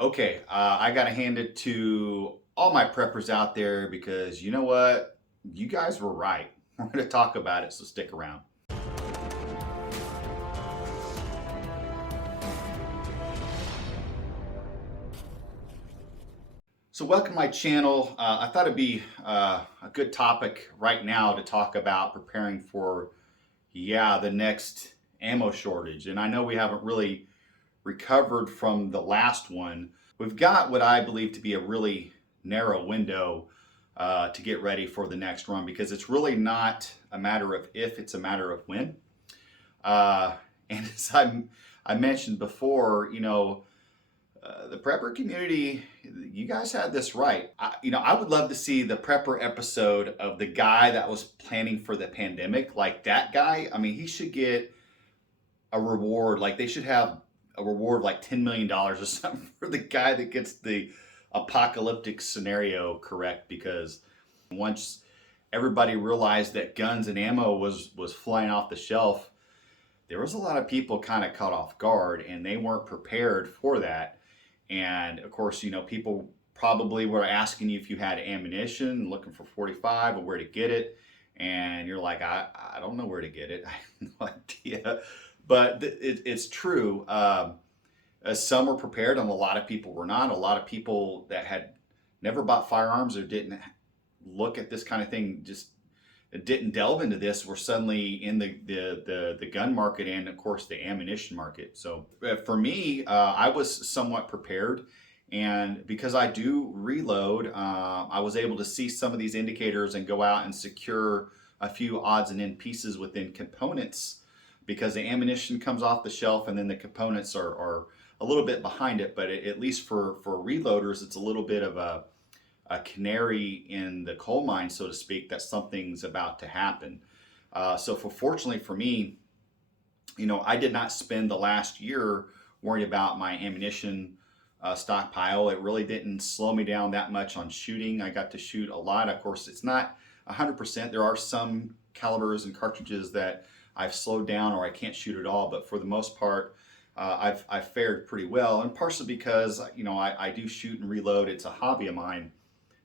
Okay, I got to hand it to all my preppers out there because you know what? You guys were right. We're going to talk about it, so stick around. So, welcome to my channel. I thought it'd be a good topic right now to talk about preparing for, the next ammo shortage. And I know we haven't really recovered from the last one. We've got what I believe to be a really narrow window to get ready for the next run because it's really not a matter of if, it's a matter of when. Uh, and as I mentioned before, the prepper community, you guys had this right. I would love to see the prepper episode of the guy that was planning for the pandemic. Like that guy, I mean, he should get a reward. Like they should have a reward like $10 million or something for the guy that gets the apocalyptic scenario correct. Because once everybody realized that guns and ammo was flying off the shelf, there was a lot of people kind of caught off guard and they weren't prepared for that. And of course, people probably were asking you if you had ammunition, looking for 45 or where to get it. And you're like, I don't know where to get it. I have no idea. But it's true. Some were prepared and a lot of people were not. A lot of people that had never bought firearms or didn't look at this kind of thing, just didn't delve into this, were suddenly in the gun market and of course the ammunition market. So for me, I was somewhat prepared, and because I do reload, I was able to see some of these indicators and go out and secure a few odds and end pieces within components, because the ammunition comes off the shelf and then the components are a little bit behind it. But at least for reloaders, it's a little bit of a canary in the coal mine, so to speak, that something's about to happen. Fortunately for me, I did not spend the last year worried about my ammunition stockpile. It really didn't slow me down that much on shooting. I got to shoot a lot. Of course, it's not 100%. There are some calibers and cartridges that I've slowed down or I can't shoot at all, but for the most part, I've fared pretty well, and partially because I do shoot and reload. It's a hobby of mine,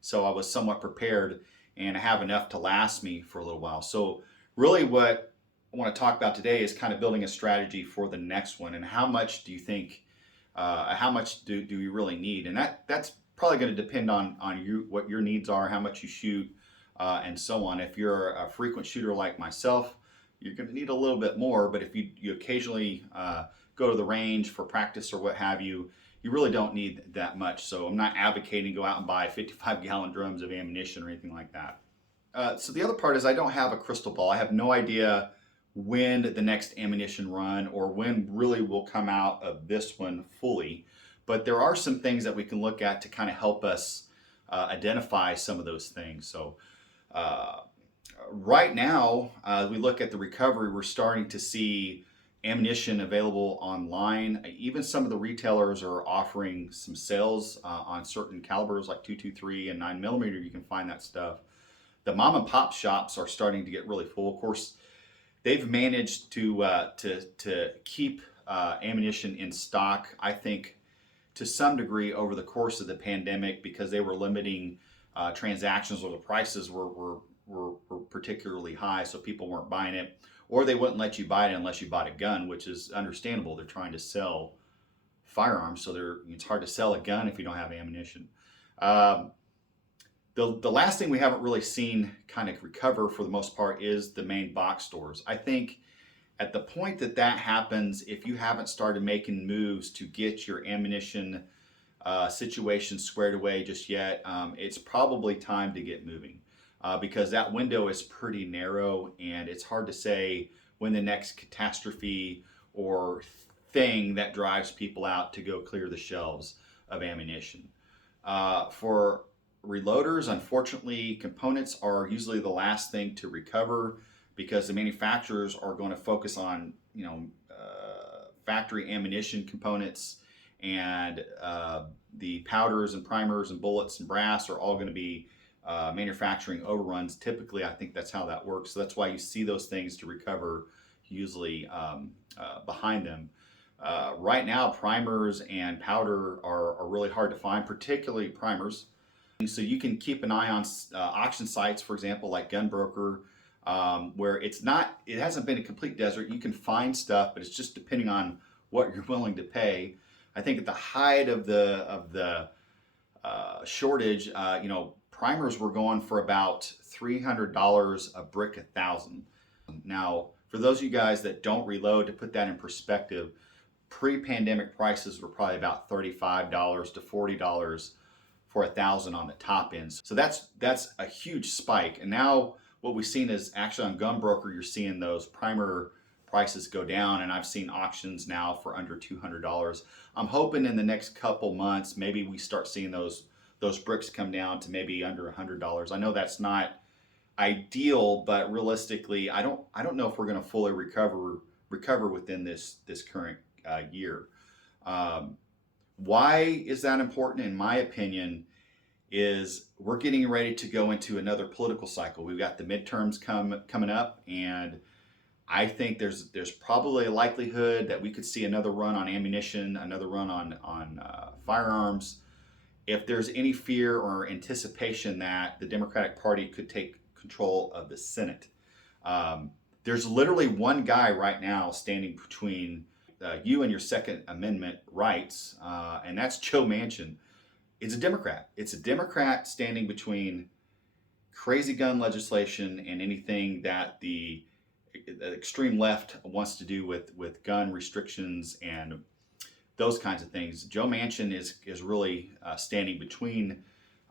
so I was somewhat prepared and I have enough to last me for a little while. So really what I want to talk about today is kind of building a strategy for the next one, and how much do you think, how much do you really need? And that's probably going to depend on you, what your needs are, how much you shoot, and so on. If you're a frequent shooter like myself, you're going to need a little bit more, but if you occasionally go to the range for practice or what have you, you really don't need that much. So I'm not advocating go out and buy 55-gallon drums of ammunition or anything like that. So the other part is I don't have a crystal ball. I have no idea when the next ammunition run or when really will come out of this one fully. But there are some things that we can look at to kind of help us identify some of those things. So right now, we look at the recovery, we're starting to see ammunition available online. Even some of the retailers are offering some sales on certain calibers like 223 and 9mm. You can find that stuff. The mom and pop shops are starting to get really full. Of course, they've managed to keep ammunition in stock, I think, to some degree over the course of the pandemic, because they were limiting transactions, or the prices were particularly high, so people weren't buying it, or they wouldn't let you buy it unless you bought a gun, which is understandable. They're trying to sell firearms, so it's hard to sell a gun if you don't have ammunition. The last thing we haven't really seen kind of recover for the most part is the main box stores. I think at the point that happens, if you haven't started making moves to get your ammunition situation squared away just yet, it's probably time to get moving. Because that window is pretty narrow, and it's hard to say when the next catastrophe or thing that drives people out to go clear the shelves of ammunition. For reloaders, unfortunately, components are usually the last thing to recover, because the manufacturers are going to focus on factory ammunition components, and the powders and primers and bullets and brass are all going to be manufacturing overruns. Typically, I think that's how that works. So that's why you see those things to recover usually behind them. Right now, primers and powder are really hard to find, particularly primers. So you can keep an eye on auction sites, for example, like Gunbroker, where it hasn't been a complete desert. You can find stuff, but it's just depending on what you're willing to pay. I think at the height of the shortage, primers were going for about $300 a brick, 1,000. Now, for those of you guys that don't reload, to put that in perspective, pre-pandemic prices were probably about $35 to $40 for 1,000 on the top end. So that's a huge spike. And now what we've seen is actually on Gunbroker, you're seeing those primer prices go down, and I've seen auctions now for under $200. I'm hoping in the next couple months, maybe we start seeing those bricks come down to maybe under $100. I know that's not ideal, but realistically, I don't know if we're going to fully recover within this current year. Why is that important? In my opinion, is we're getting ready to go into another political cycle. We've got the midterms coming up, and I think there's probably a likelihood that we could see another run on ammunition, another run on firearms. If there's any fear or anticipation that the Democratic Party could take control of the Senate, there's literally one guy right now standing between you and your Second Amendment rights, and that's Joe Manchin. It's a Democrat. It's a Democrat standing between crazy gun legislation and anything that the extreme left wants to do with gun restrictions and those kinds of things. Joe Manchin is really standing between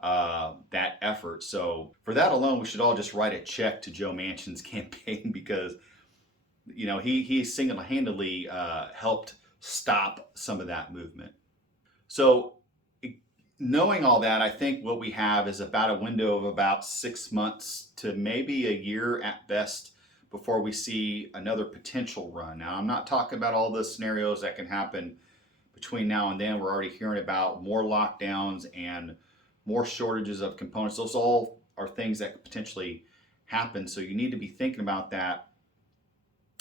that effort. So for that alone, we should all just write a check to Joe Manchin's campaign, because he single-handedly helped stop some of that movement. So knowing all that, I think what we have is about a window of about 6 months to maybe a year at best before we see another potential run. Now, I'm not talking about all the scenarios that can happen between now and then. We're already hearing about more lockdowns and more shortages of components. Those all are things that could potentially happen. So you need to be thinking about that.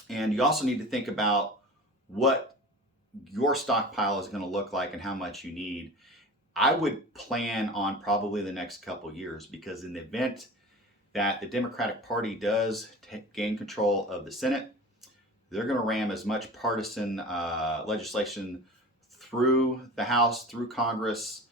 And you also need to think about what your stockpile is going to look like and how much you need. I would plan on probably the next couple years, because in the event that the Democratic Party does gain control of the Senate, they're going to ram as much partisan legislation through the House, through Congress,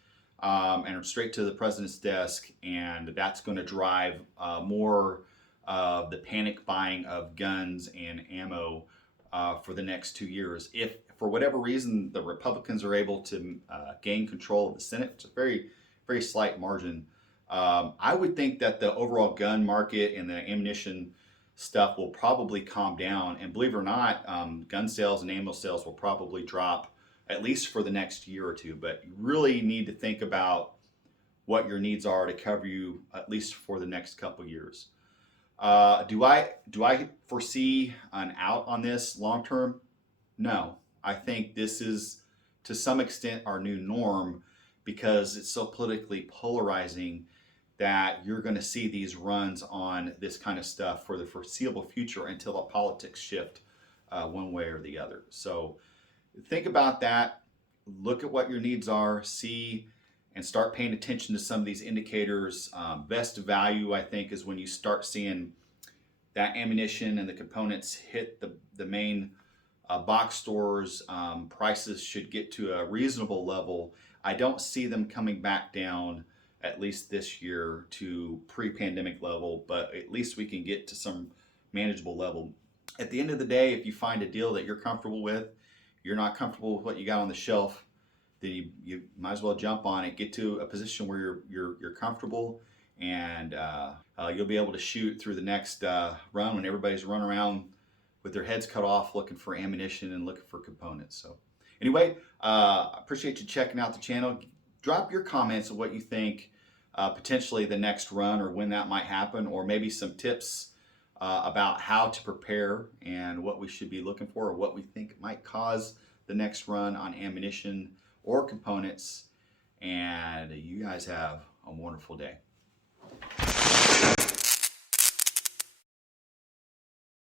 and straight to the president's desk, and that's going to drive more of the panic buying of guns and ammo for the next 2 years. If for whatever reason the Republicans are able to gain control of the Senate, it's a very, very slight margin, I would think that the overall gun market and the ammunition stuff will probably calm down. And believe it or not, gun sales and ammo sales will probably drop at least for the next year or two. But you really need to think about what your needs are to cover you at least for the next couple years. Do I foresee an out on this long term? No. I think this is to some extent our new norm, because it's so politically polarizing that you're going to see these runs on this kind of stuff for the foreseeable future until the politics shift one way or the other. So think about that. Look at what your needs are. See and start paying attention to some of these indicators. Best value, I think, is when you start seeing that ammunition and the components hit the main box stores. Prices should get to a reasonable level. I don't see them coming back down, at least this year, to pre-pandemic level, but at least we can get to some manageable level. At the end of the day, if you find a deal that you're comfortable with, you're not comfortable with what you got on the shelf, then you might as well jump on it, get to a position where you're comfortable, and you'll be able to shoot through the next run when everybody's running around with their heads cut off looking for ammunition and looking for components. So anyway, appreciate you checking out the channel. Drop your comments of what you think potentially the next run or when that might happen, or maybe some tips about how to prepare and what we should be looking for, or what we think might cause the next run on ammunition or components. And you guys have a wonderful day.